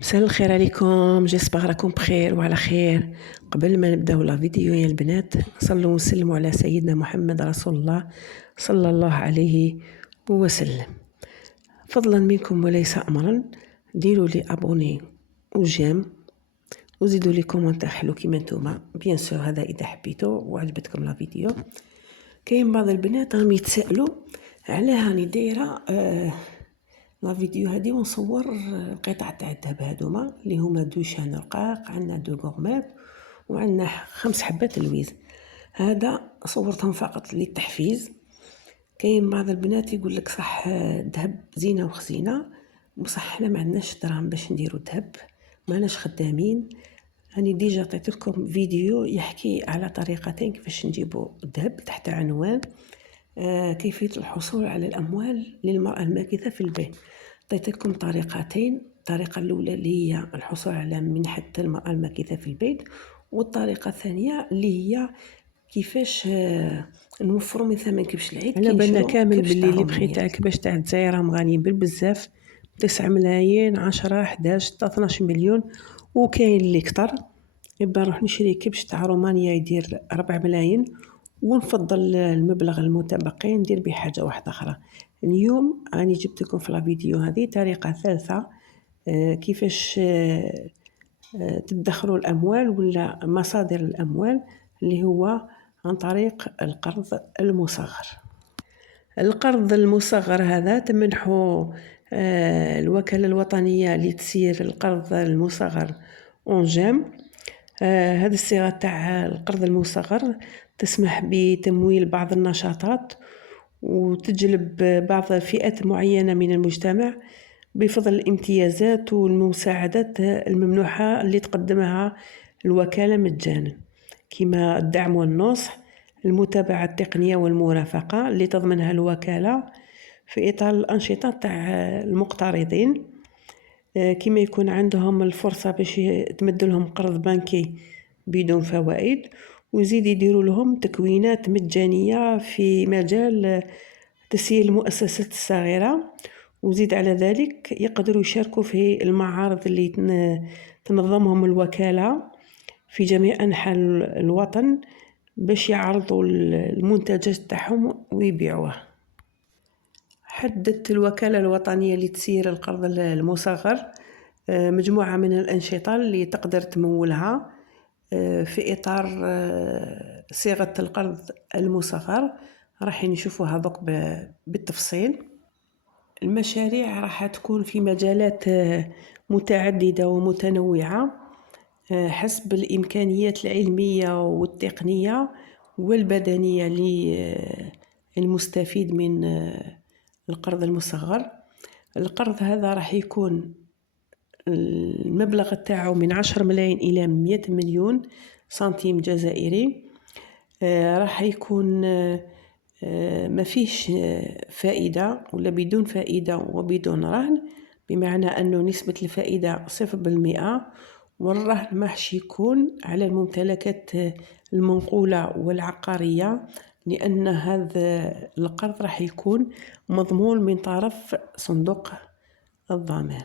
مساء الخير عليكم، جيسبر راكم بخير وعلى خير. قبل ما نبداو لا فيديو يا البنات، نصلوا ونسلموا على سيدنا محمد رسول الله صلى الله عليه وسلم. فضلا منكم وليس امرا، ديروا لي ابوني وجيم وزيدوا لي كومونتير حلو كيما نتوما بيان سور، هذا اذا حبيتوا وعجبتكم لا فيديو. كاين بعض البنات راهم يتسائلوا علاه راني دايره لا فيديو هذه ونصور القطع تاع الذهب هذوما اللي هما 2 شان رقاق، عندنا 2 غورميت وعندنا 5 حبات لويز. هذا صورتهم فقط للتحفيز. كاين بعض البنات يقول لك صح الذهب زينه وخزينه، بصح حنا ما عندناش دراهم باش نديرو الذهب، ماناش خدامين. راني ديجا عطيت لكم فيديو يحكي على طريقتين كيفاش نجيبوا الذهب تحت عنوان كيفية الحصول على الأموال للمرأة الماكثة في البيت. عطيت لكم طريقتين، الطريقة الأولى اللي هي الحصول على منحة المرأة الماكثة في البيت، والطريقة الثانية اللي هي كيفاش نوفروا من ثمن كبش العيد. على بالنا كامل باللي اللي بخي تاع كباش تاع الجزائر راهم غاليين بالبزاف، 9 ملايين 10 11 حتى 12 مليون، وكاين اللي كتر. يبدا نروح نشري كبش تاع رومانيا يدير 4 ملايين، ونفضل المبلغ المتبقي ندير به حاجه واحده اخرى. اليوم راني جبت لكم في الفيديو هذه طريقه ثالثه كيفاش تدخروا الاموال ولا مصادر الاموال، اللي هو عن طريق القرض المصغر. القرض المصغر هذا تمنحه الوكالة الوطنية لتسيير القرض المصغر أونجام. هذه الصيغة تاع القرض المصغر تسمح بتمويل بعض النشاطات وتجلب بعض فئات معينة من المجتمع بفضل الامتيازات والمساعدات الممنوحة اللي تقدمها الوكالة مجانا، كما الدعم والنصح، المتابعة التقنية والمرافقة اللي تضمنها الوكالة في إطار الأنشطة تاع المقترضين، كما يكون عندهم الفرصة باش تمدلهم قرض بنكي بدون فوائد، ويزيد يديروا لهم تكوينات مجانية في مجال تسيير المؤسسات الصغيرة، وزيد على ذلك يقدروا يشاركوا في المعارض اللي تنظمهم الوكالة في جميع أنحاء الوطن باش يعرضوا المنتجات تاعهم ويبيعوها. حددت الوكالة الوطنية لتسيير القرض المصغر مجموعة من الأنشطة اللي تقدر تمولها في إطار صيغة القرض المصغر. راح نشوفوها دوك بالتفصيل. المشاريع راح تكون في مجالات متعددة ومتنوعة حسب الإمكانيات العلمية والتقنية والبدنية للمستفيد من القرض المصغر. القرض هذا راح يكون المبلغ تاعو من 10 ملايين إلى 100 مليون سنتيم جزائري. راح يكون ما فيش فائدة ولا بدون فائدة وبدون رهن، بمعنى أنه نسبة الفائدة 0%، والرهن ماحش يكون على الممتلكات المنقولة والعقارية، لأن هذا القرض راح يكون مضمون من طرف صندوق الضمان.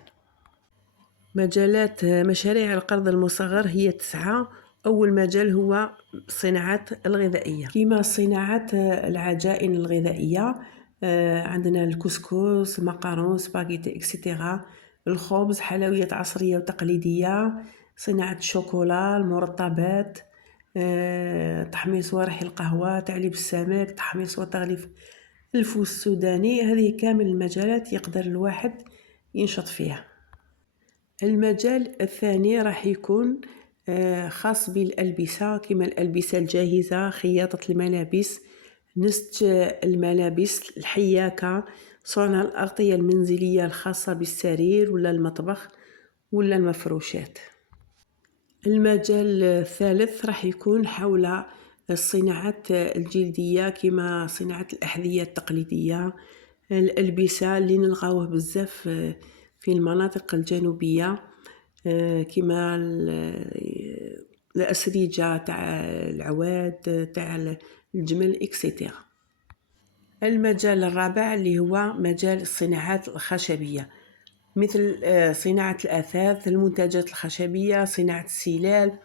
مجالات مشاريع القرض المصغر هي 9. أول مجال هو الصناعات الغذائية، كما صناعات العجائن الغذائية، عندنا الكسكس، مقارون، سباغيتي اكسيتيرا، الخبز، حلويات عصرية وتقليدية، صناعة الشوكولا، المرطبات، تحميص ورح القهوة، تعليب السمك، تحميص وتغليف الفول السوداني. هذه كامل المجالات يقدر الواحد ينشط فيها. المجال الثاني راح يكون خاص بالألبسة، كما الألبسة الجاهزة، خياطة الملابس، نسج الملابس، الحياكة، صنع الأغطية المنزلية الخاصة بالسرير ولا المطبخ ولا المفروشات. المجال الثالث راح يكون حول الصناعات الجلدية، كما صناعة الأحذية التقليدية، الألبسة اللي نلقاوه بزاف في المناطق الجنوبية، كما الأسريجة تاع العواد تاع الجمل إكسيتيرا. المجال الرابع اللي هو مجال الصناعات الخشبية، مثل صناعة الأثاث، المنتجات الخشبية، صناعة السلال،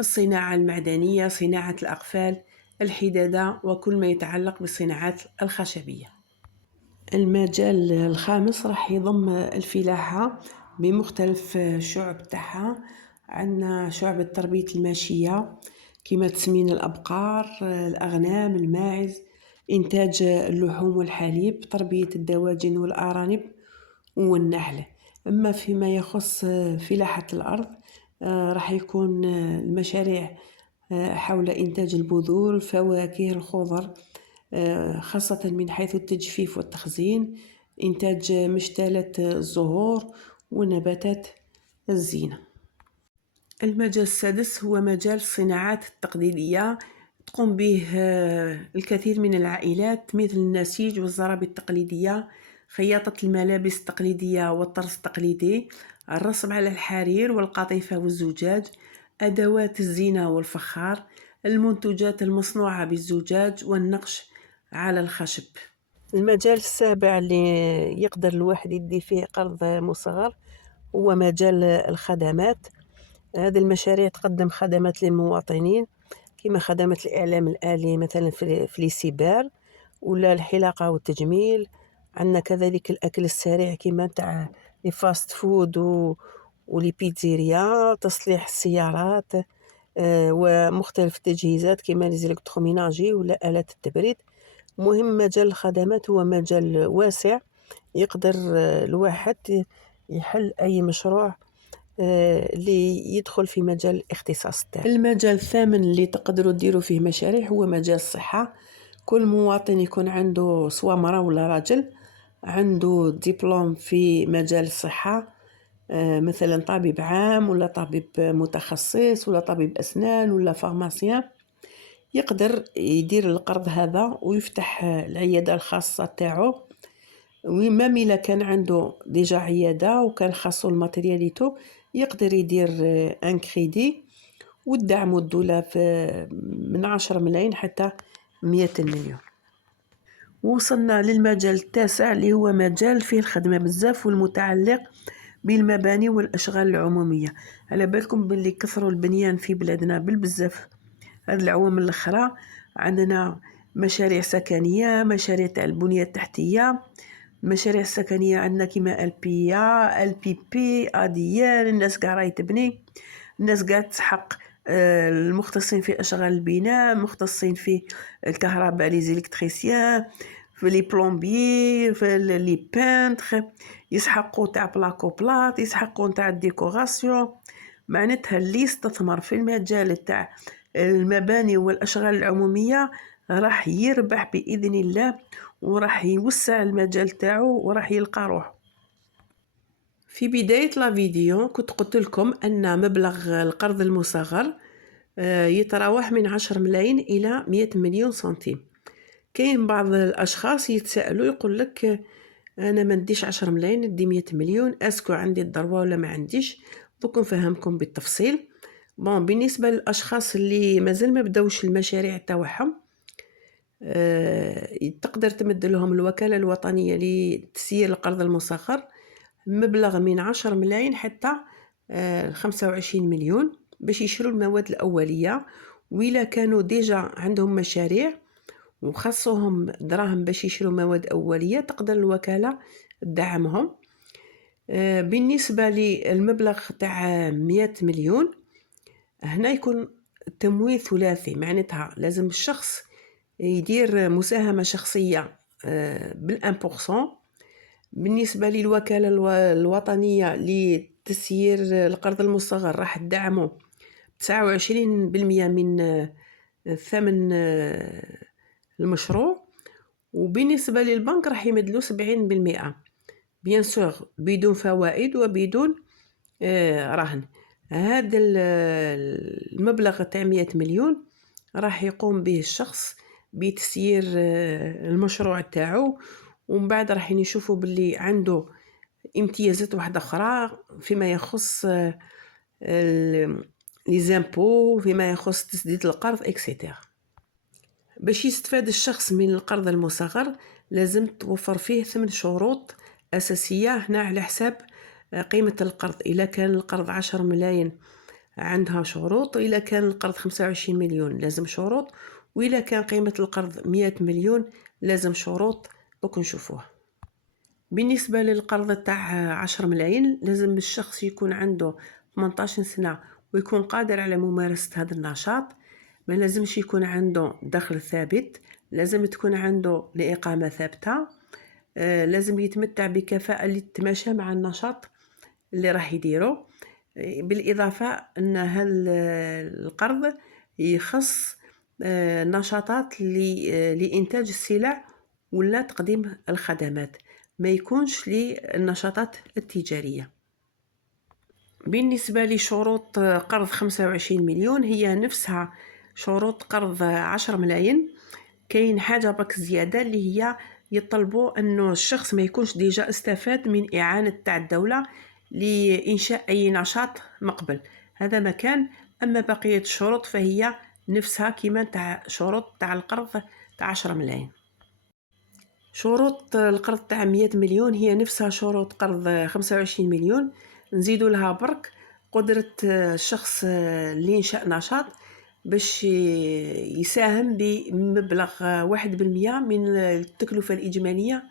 الصناعة المعدنية، صناعة الأقفال، الحدادة، وكل ما يتعلق بالصناعات الخشبية. المجال الخامس راح يضم الفلاحة بمختلف الشعب تاعها. عندنا شعبة تربية الماشية كما تسمين الأبقار، الأغنام، الماعز، إنتاج اللحوم والحليب، تربية الدواجن والأرانب والنحل. أما فيما يخص فلاحة الأرض راح يكون المشاريع حول إنتاج البذور، الفواكه، الخضر، خاصة من حيث التجفيف والتخزين، إنتاج مشتلات الزهور ونباتات الزينة. المجال السادس هو مجال الصناعات التقليدية، تقوم به الكثير من العائلات، مثل النسيج والزرابي التقليدية، خياطة الملابس التقليدية والطرز التقليدي، الرسم على الحرير والقطيفة والزجاج، أدوات الزينة والفخار، المنتجات المصنوعة بالزجاج والنقش على الخشب. المجال السابع اللي يقدر الواحد يدي فيه قرض مصغر هو مجال الخدمات. هذه المشاريع تقدم خدمات للمواطنين كما خدمات الإعلام الآلي مثلا في السيبر ولا الحلاقة والتجميل. عندنا كذلك الأكل السريع كما تاع الفاست فود ولي بيتزيريا، تصليح السيارات، ومختلف التجهيزات كما لي زيلكتروميناجي ولا آلات التبريد. مهم مجال الخدمات هو مجال واسع، يقدر الواحد يحل أي مشروع اللي يدخل في مجال الاختصاص تاعه. المجال الثامن اللي تقدروا ديروا فيه مشاريع هو مجال الصحة. كل مواطن يكون عنده سواء مرأة ولا راجل عنده دبلوم في مجال الصحة، مثلا طبيب عام ولا طبيب متخصص ولا طبيب أسنان ولا فارماسيان، يقدر يدير القرض هذا ويفتح العيادة الخاصة تاعو. ومام إلا كان عنده ديجا عيادة وكان خاصو الماترياليتو يقدر يدير ان كريدي والدعم الدولة من 10 ملايين حتى 100 مليون. وصلنا للمجال التاسع اللي هو مجال فيه الخدمة بزاف والمتعلق بالمباني والأشغال العمومية. على بالكم باللي كثروا البنيان في بلادنا بالبزاف هاد العوامل الأخرى. عندنا مشاريع سكنية، مشاريع تاع البنية التحتية. المشاريع السكنية عندنا كيما البيا، البي بي، اديان، الناس قاع راهي تبني، الناس قاع تسحق، المختصين في اشغال البناء، مختصين في الكهرباء، لي زيلكتريسيان، في لي بلومبيي، في لي بانتر، يسحقوا تاع بلاكو بلاط، يسحقوا تاع الديكوراسيون. معناتها اللي يستثمر في المجال تاع المباني والاشغال العموميه راح يربح باذن الله، وراح يوسع المجال تاعو وراح يلقى روحه. في بداية لا فيديو كنت قلت لكم أن مبلغ القرض المصغر يتراوح من 10 ملايين إلى 100 مليون سنتيم. كاين بعض الأشخاص يتساءلوا يقول لك أنا ما نديش 10 ملايين ندي 100 مليون، أسكو عندي الضروة ولا ما عنديش؟ دوك نفهمكم بالتفصيل. بالنسبة للأشخاص اللي مازال ما بداوش المشاريع تاعهم، تقدر تمد لهم الوكالة الوطنية لتسيير القرض المصغر مبلغ من 10 ملايين حتى 25 مليون باش يشروا المواد الأولية. وإلا كانوا ديجا عندهم مشاريع وخصهم دراهم باش يشروا مواد أولية تقدر الوكالة تدعمهم. بالنسبة للمبلغ تاع 100 مليون هنا يكون تمويل ثلاثي، معناتها لازم الشخص يدير مساهمة شخصية بالأنبورسون. بالنسبة للوكالة الوطنية لتسيير القرض المصغر راح تدعمه 29% من ثمن المشروع. وبالنسبة للبنك راح يمدلو 70% بيان سور بدون فوائد وبدون رهن. هذا المبلغ تاع 100 مليون راح يقوم به الشخص بتسيير المشروع تاعو، ومن بعد راح نشوفوا باللي عنده امتيازات واحدة أخرى فيما يخص لي زامبو، فيما يخص تسديد القرض اكسيتيرا. باش يستفاد الشخص من القرض المصغر لازم توفر فيه 8 شروط أساسية هنا على حساب قيمة القرض. إلا كان القرض 10 ملاين عندها شروط، وإلا كان القرض 25 مليون لازم شروط، وإلا كان قيمة القرض 100 مليون لازم شروط. دوك نشوفوه. بالنسبة للقرض تاع 10 ملايين لازم الشخص يكون عنده 18 سنة ويكون قادر على ممارسة هذا النشاط. ما لازمش يكون عنده دخل ثابت، لازم تكون عنده الإقامة ثابتة. لازم يتمتع بكفاءة اللي تتماشى مع النشاط اللي راح يديره. بالإضافة أن هذا القرض يخص نشاطات لإنتاج السلع ولا تقديم الخدمات، ما يكونش للنشاطات التجارية. بالنسبة لشروط قرض 25 مليون هي نفسها شروط قرض 10 ملايين. كاين حاجة برك زيادة اللي هي يطلبوا أنه الشخص ما يكونش ديجا استفاد من إعانة تاع الدولة لإنشاء أي نشاط مقبل. هذا مكان. أما بقية الشروط فهي نفسها كيما تاع شروط تاع القرض تاع 10 ملايين. شروط القرض تاع 100 مليون هي نفسها شروط قرض 25 مليون. نزيدوا لها برك قدرة الشخص اللي ينشأ نشاط باش يساهم بمبلغ 1% من التكلفة الإجمالية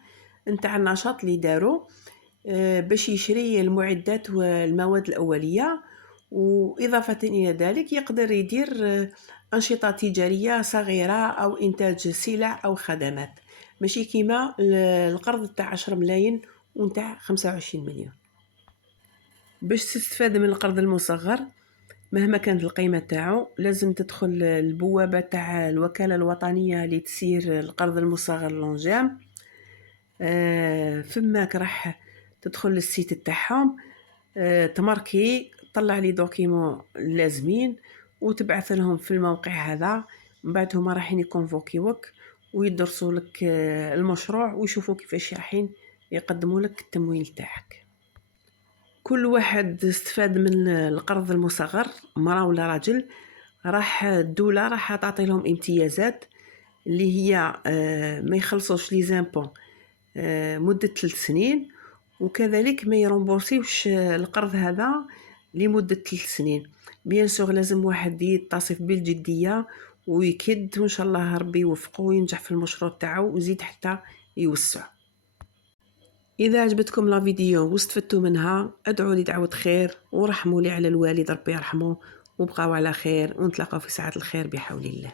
نتاع النشاط اللي دارو، باش يشري المعدات والمواد الأولية. وإضافة إلى ذلك يقدر يدير أنشطة تجارية صغيرة أو إنتاج سلع أو خدمات، ماشي كيما القرض تاع 10 ملايين ونتاع 25 مليون. باش تستفاد من القرض المصغر مهما كانت القيمة تاعو لازم تدخل البوابة تاع الوكالة الوطنية لتسيير القرض المصغر لونجام. فماك راح تدخل للسيت تاعهم، تماركي طلع لي دوكيمون لازمين وتبعث لهم في الموقع هذا. من بعد هما راحين يكونفوكيوك ويدرسوا لك المشروع ويشوفوا كيفاش راحين يقدموا لك التمويل تاعك. كل واحد استفاد من القرض المصغر، مرأة ولا راجل، راح الدولة راح تعطي لهم امتيازات اللي هي ما يخلصوش لي زامبون مدة 3 سنين، وكذلك ما يرمبورسيوش القرض هذا لمدة 3 سنين. بيان سور لازم واحد يتصف بالجدية ويكد، وإن شاء الله ربي يوفقه وينجح في المشروع تاعو ويزيد حتى يوسع. إذا عجبتكم لا فيديو واستفدتوا منها ادعوا لي دعوة خير ورحموا لي على الوالد ربي يرحمه، وبقاو على خير ونتلاقاو في ساعة الخير بحول الله.